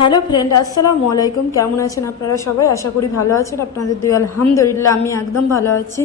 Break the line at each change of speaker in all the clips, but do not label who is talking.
Hello friend, আসসালামু আলাইকুম। কেমন আছেন আপনারা সবাই? আশা করি ভালো আছেন। আপনাদের দুই আলহামদুলিল্লাহ, আমি একদম ভালো আছি।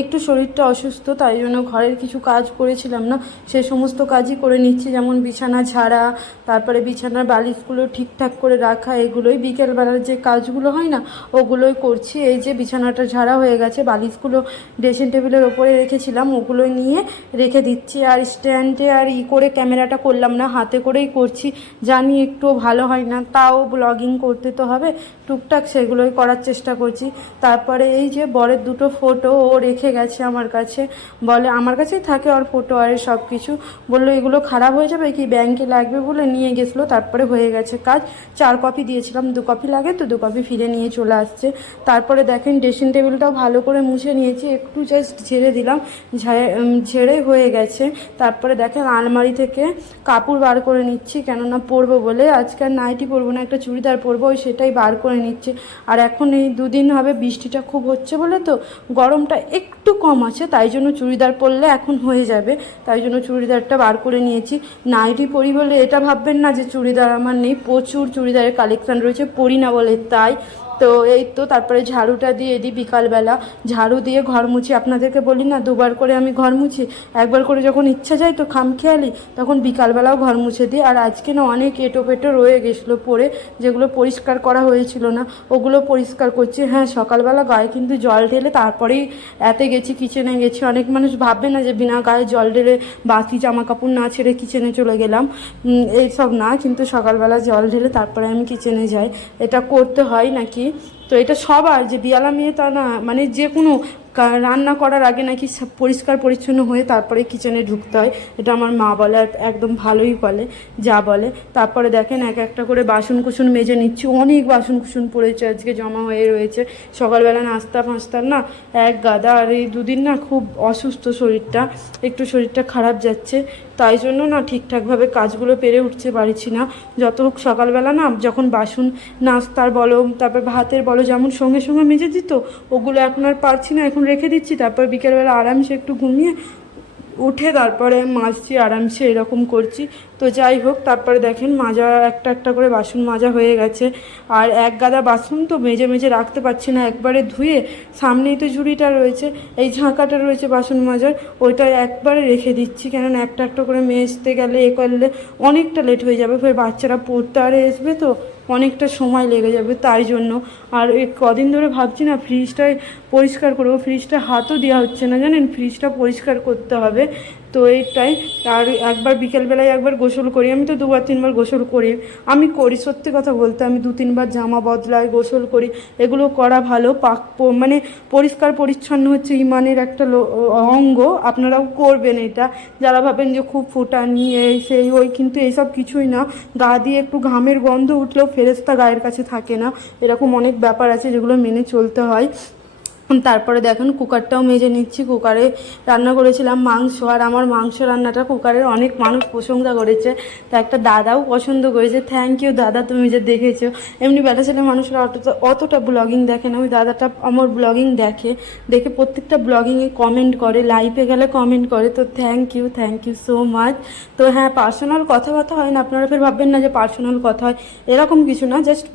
একটু শরীরটা অসুস্থ, তাই জন্য ঘরের কিছু কাজ করেছিলাম না। সেই সমস্ত কাজই করে নিচ্ছি, যেমন বিছানা ঝাড়া, তারপরে বিছানার বালিশগুলো ঠিকঠাক করে রাখা, এগুলোই বিকেলবেলার যে কাজগুলো হয় না, ওগুলোই করছি। এই যে বিছানাটা ঝাড়া হয়ে গেছে, বালিশগুলো ড্রেসিং টেবিলের ওপরে রেখেছিলাম ওগুলোই নিয়ে রেখে দিচ্ছি। আর স্ট্যান্ডে আর ই করে ক্যামেরাটা করলাম না, হাতে করেই করছি। জানি একটু ভালো হয় না তাও ব্লগিং করতে তো হবে। টুকটাক সেগুলোই করার চেষ্টা করছি। তারপরে এই যে বরের দুটো ফটো ও রেখে গেছে আমার কাছে। বলে, আমার কাছেই থাকে ওর ফটো আর সব কিছু। বলল, এগুলো খারাপ হয়ে যাবে কি? ব্যাংকে লাগবে বলে নিয়ে গেছিল, তারপরে হয়ে গেছে কাজ। চার কপি দিয়েছিলাম, দু কপি লাগে তো দু কপি ফিরে নিয়ে চলে আসছে। তারপরে দেখেন ড্রেসিং টেবিলটাও ভালো করে মুছে নিয়েছি, একটু জাস্ট ঝেড়ে দিলাম, ঝাড়ে- হয়ে গেছে। তারপরে দেখেন আলমারি থেকে কাপড় বার করে নিচ্ছি, কেননা পরবো বলে। আজকে আর নাইটি পরবো না, একটা চুড়িদার পরবো, ওই সেটাই বার করে নিচ্ছে। আর এখন এই দুদিন হবে বৃষ্টিটা খুব হচ্ছে বলে তো, গরমটা একটু কম আছে, তাই জন্য চুড়িদার পরলে এখন হয়ে যাবে, তাই জন্য চুড়িদারটা বার করে নিয়েছি। নাইটি পরি বলে এটা ভাববেন না যে চুড়িদার আমার নেই, প্রচুর চুড়িদারের কালেকশান রয়েছে, পরি না বলে তাই। তো এই তো তারপরে ঝাড়ুটা দিয়ে দিই বিকালবেলা। ঝাড়ু দিয়ে ঘর মুছি। আপনাদেরকে বলি না, দুবার করে আমি ঘর মুছি। একবার করে যখন ইচ্ছা যায় তো খামখেয়ালি তখন বিকালবেলাও ঘর মুছে দিই। আর আজকে না অনেক এটো পেটো রয়ে গেছিল পরে যেগুলো পরিষ্কার করা হয়েছিল না, ওগুলো পরিষ্কার করছি। হ্যাঁ সকালবেলা গায়ে কিন্তু জল ঢেলে তারপরেই এতে গেছি, কিচেনে গেছি। অনেক মানুষ ভাববে না যে বিনা গায়ে জল ঢেলে বাতি জামা কাপড় না ছেড়ে কিচেনে চলে গেলাম। এইসব না, কিন্তু সকালবেলা জল ঢেলে তারপরে আমি কিচেনে যাই। এটা করতে হয় নাকি? তো এটা সবার যে বিয়ালা মেয়ে তা না মানে যে কোনো রান্না করার আগে নাকি পরিষ্কার পরিচ্ছন্ন হয়ে তারপরে কিচেনে ঢুকতে হয়। এটা আমার মা বলে একদম ভালোই বলে, যা বলে। তারপরে দেখেন এক একটা করে বাসন কুসন মেজে নিচ্ছি। অনেক বাসন কুসুন পড়েছে, আজকে জমা হয়ে রয়েছে। সকালবেলা নাস্তা ফাস্তার না, এক গাদা, আর এই দুদিন না খুব অসুস্থ শরীরটা, একটু শরীরটা খারাপ যাচ্ছে। তাই জন্য না ঠিকঠাকভাবে কাজগুলো পেরে উঠতে পারছি না। যত হোক সকালবেলা না যখন বাসন নাস্তার বলো, তারপর ভাতের বলো, যেমন সঙ্গে সঙ্গে মেজে দিত, ওগুলো এখন আর পারছি না। এখন রেখে দিচ্ছি, তারপর বিকেলবেলা আরামসে একটু ঘুমিয়ে উঠে তারপরে মাজছি, আরামসে এরকম করছি। তো যাই হোক, তারপরে দেখেন মাজা একটা একটা করে বাসন মাজা হয়ে গেছে। আর এক গাদা বাসন তো মেজে মেজে রাখতে পারছি না, একবারে ধুয়ে সামনেই তো ঝুড়িটা রয়েছে, এই ঝাঁকাটা রয়েছে বাসন মাজার ওইটা একবারে রেখে দিচ্ছি। কেননা একটা একটা করে মেজতে গেলে এ করলে অনেকটা লেট হয়ে যাবে, ফের বাচ্চারা পড়তে আরে আসবে তো। অনেকটা সময় লেগে যাবে তাই জন্য। আর এই কদিন ধরে ভাবছি না ফ্রিজটায় পরিষ্কার করব। ফ্রিজটা হাতও দেওয়া হচ্ছে না, জানেন? ফ্রিজটা পরিষ্কার করতে হবে। তো এইটাই। আর একবার বিকেলবেলায় একবার গোসল করি। আমি তো দুবার, তিনবার গোসল করি। আমি করি, সত্যি কথা বলতে। আমি দু, তিনবার জামা বদলাই গোসল করি। এগুলো করা ভালো, পাক মানে পরিষ্কার পরিচ্ছন্ন হচ্ছে ইমানের একটা অঙ্গ। আপনারাও করবেন এটা। যারা ভাবেন যে খুব ফোটা নিয়ে সেই ওই, কিন্তু এইসব কিছুই না। গা দিয়ে একটু ঘামের গন্ধ উঠলেও ফেরেস্তা গায়ের কাছে থাকে না। এরকম অনেক ব্যাপার আছে যেগুলো মেনে চলতে হয়। তারপরে দেখুন কুকারটাও মেজে নিচ্ছি, কুকারে রান্না করেছিলাম মাংস, আর আমার মাংস রান্নাটা কুকারের অনেক মানুষ প্রশংসা করেছে, তা একটা দাদাও পছন্দ করেছে থ্যাংক ইউ দাদা তুমি যে দেখেছ। এমনি বেলা ছেলে মানুষরা অতটা অতটা ব্লগিং দেখে না, ওই দাদাটা আমার ব্লগিং দেখে দেখে প্রত্যেকটা ব্লগিংয়ে কমেন্ট করে লাইভে গেলে কমেন্ট করে, তো thank you thank you so much তো হ্যাঁ পার্সোনাল কথাবার্তা হয় না, আপনারা ফের ভাববেন না যে পার্সোনাল কথা হয়, এরকম কিছু না জাস্ট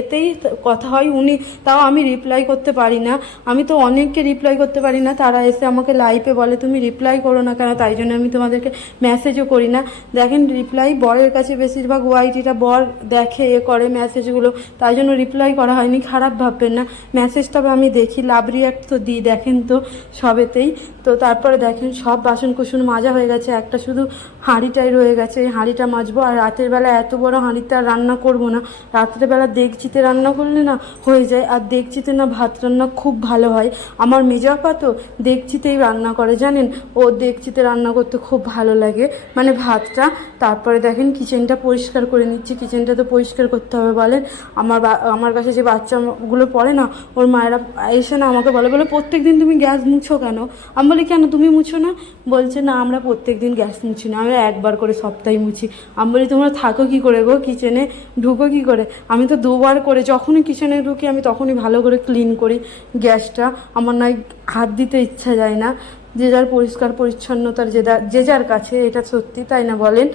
এতেই কথা হয় উনি, তাও আমি রিপ্লাই করতে পারি না। আমি তো অনেককে রিপ্লাই করতে পারি না। তারা এসে আমাকে লাইভে বলে, তুমি রিপ্লাই করো না কেন? তাই জন্য আমি তোমাদেরকে মেসেজও করি না। দেখেন রিপ্লাই বরের কাছে বেশিরভাগ ওয়াইটিটা বর দেখে, এ করে মেসেজগুলো তাই জন্য রিপ্লাই করা হয়নি। খারাপ ভাববেন না। মেসেজটা আমি দেখি। লাভ রিয়াক্ট তো দিই, দেখেন তো সবেতেই। তো তারপরে দেখেন, সব বাসন কুসন মাজা হয়ে গেছে। একটা শুধু হাঁড়িটাই রয়ে গেছে। এই হাঁড়িটা মাজবো। আর রাতের বেলা এত বড় হাঁড়িতে আর রান্না করব না। রাত্রেবেলা বেলা দেখচিতে রান্না করলে না হয়ে যায়। আর দেখচিতে না ভাত রান্না খুব ভালো হয় আমার মেজাপা তো দেখচিতেই রান্না করে, জানেন? ও দেখচিতে রান্না করতে খুব ভালো লাগে। মানে ভাতটা, তারপরে দেখেন কিচেনটা পরিষ্কার করে নিচ্ছি কিচেনটা তো পরিষ্কার করতে হবে, বলেন। আমার আমার কাছে যে বাচ্চাগুলো পড়ে না, ওর মায়েরা এসে না আমাকে বলে বলে প্রত্যেক দিন তুমি গ্যাস মুছো কেন? আমি বলি, কেন তুমি মুছো না? বলছে, না, আমরা প্রত্যেক দিন গ্যাস মুছি না আমরা একবার করে সপ্তাহে মুছি। আমি বলি, তোমরা থাকো কি করে গো? কিচেনে ঢুকো কি করে? আমি তো দুবার করে, যখনই কিচেনে ঢুকি, আমি তখনই ভালো করে ক্লিন করি। গ্যাসটা আমার নয় হাত দিতে ইচ্ছা যায় না। যে যার পরিষ্কার, পরিচ্ছন্নতার যা- যে যার কাছে এটা সত্যি তাই না বলেন।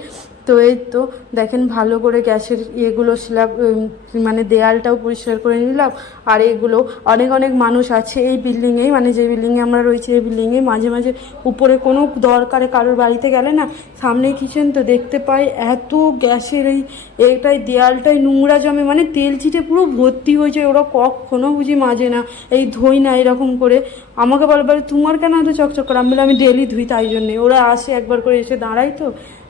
তো এই তো দেখেন ভালো করে গ্যাসের ইয়েগুলো স্ল্যাব মানে দেয়ালটাও পরিষ্কার করে নিলাম। আর এগুলো অনেক অনেক মানুষ আছে এই বিল্ডিংয়েই মানে যে বিল্ডিংয়ে আমরা রয়েছি এই বিল্ডিংয়ে মাঝে মাঝে উপরে কোনো দরকারে কারোর বাড়িতে গেলে না, সামনে কিচেন তো দেখতে পাই, এত গ্যাসের এই এটাই দেয়ালটাই নোংরা জমে মানে তেল চিটে পুরো ভর্তি হয়ে যায় ওরা কখনো বুঝি মাজে না। এই ধুই না এরকম করে। আমাকে বলে বলে তোমার কেন এত চকচক করে? আমি বলে আমি ডেলি ধুই, তাই জন্যে। ওরা আসে একবার করে এসে দাঁড়াই তো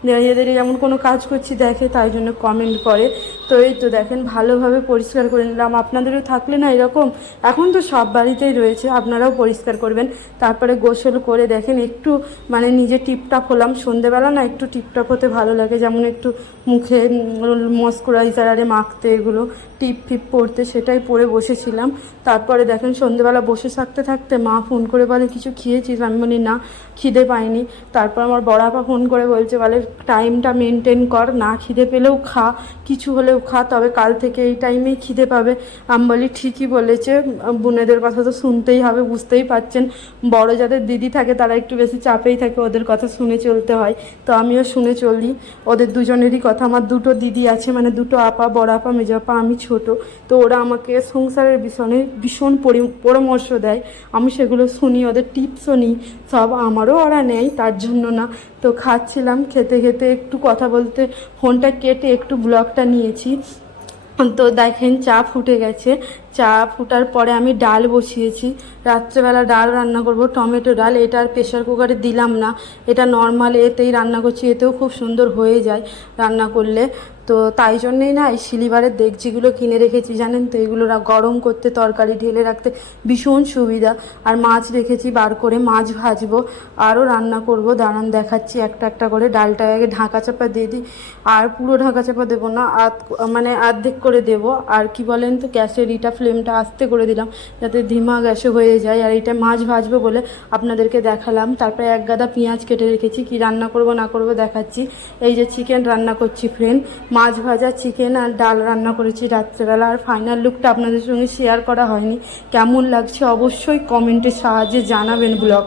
দাঁড়িয়ে যেমন কোনো কাজ করছি দেখে, তাই জন্য কমেন্ট করে। তো এই তো দেখেন, ভালোভাবে পরিষ্কার করে নিলাম। আপনাদেরও থাকলে না এরকম। এখন তো সব বাড়িতেই রয়েছে, আপনারাও পরিষ্কার করবেন। তারপরে গোসল করে দেখেন, একটু মানে নিজে টিপটাপ হলাম। সন্ধেবেলা না একটু টিপটাপ হতে ভালো লাগে, যেমন একটু মুখে মস্কুরাইজার আরে মাখতে, এগুলো টিপ ফিপ পরতে, সেটাই পরে বসেছিলাম। তারপরে দেখেন, সন্ধেবেলা বসে থাকতে থাকতে মা ফোন করে বলে, কিছু খেয়েছিস? আমি বলি, না, খিদে পাইনি। তারপর আমার বড়াপা ফোন করে বলছে, বলে টাইমটা মেনটেন কর, না খিদে পেলেও খা, কিছু হলেও খা, তবে কাল থেকে এই টাইমেই খিদে পাবে। আমি বলি ঠিকই বলেছে, বোনেদের কথা তো শুনতেই হবে, বুঝতেই পারছেন। বড় যাদের দিদি থাকে, তারা একটু বেশি চাপেই থাকে, ওদের কথা শুনে চলতে হয়। তো আমিও শুনে চলি। ওদের দুজনেরই কথা। আমার দুটো দিদি আছে মানে দুটো আপা, বড় আপা, মেজো আপা, আমি ছোট। তো ওরা আমাকে সংসারের ভীষণে ভীষণ পরি- পরামর্শ দেয়। আমি সেগুলো শুনি, ওদের টিপসও নিই। সব আমারও ওরা নেয়, তার জন্য না। তো খাচ্ছিলাম, খেতে খেতে একটু কথা বলতে ফোনটা কেটে একটু ব্লগটা নিয়েছি। তো দেখেন চা ফুটে গেছে। চা ফুটার পরে আমি ডাল বসিয়েছি। রাত্রেবেলা ডাল রান্না করব, টমেটো ডাল, এটা আর প্রেশার কুকারে দিলাম না। এটা নর্মাল এতেই রান্না করছি, এতেও খুব সুন্দর হয়ে যায় রান্না করলে। তো তাই জন্যেই না এই সিলিভারের ডেকচিগুলো কিনে রেখেছি, জানেন তো? এগুলো গরম করতে, তরকারি ঢেলে রাখতে ভীষণ সুবিধা। আর মাছ রেখেছি বার করে, মাছ ভাজবো, আরও রান্না করব। দাঁড়ান, দেখাচ্ছি একটা একটা করে। ডালটা আগে ঢাকা চাপা দিয়ে দিই। আর পুরো ঢাকা চাপা দেবো না মানে অর্ধেক করে দেবো। আর কি বলেন তো গ্যাসের ইটা ফ্লেমটা আস্তে করে দিলাম, যাতে ধিমা গ্যাসে হয়ে যায়। আর এটা মাছ ভাজবো বলে আপনাদেরকে দেখালাম। তারপরে এক গাদা পেঁয়াজ কেটে রেখেছি, কি রান্না করব না করব দেখাচ্ছি। এই যে চিকেন রান্না করছি ফ্রেন্ড মাছ ভাজা চিকেন আর ডাল রান্না করেছি রাত্রেবেলা। আর ফাইনাল লুকটা আপনাদের সঙ্গে শেয়ার করা হয়নি। কেমন লাগছে অবশ্যই কমেন্টের সাহায্যে জানাবেন ব্লগ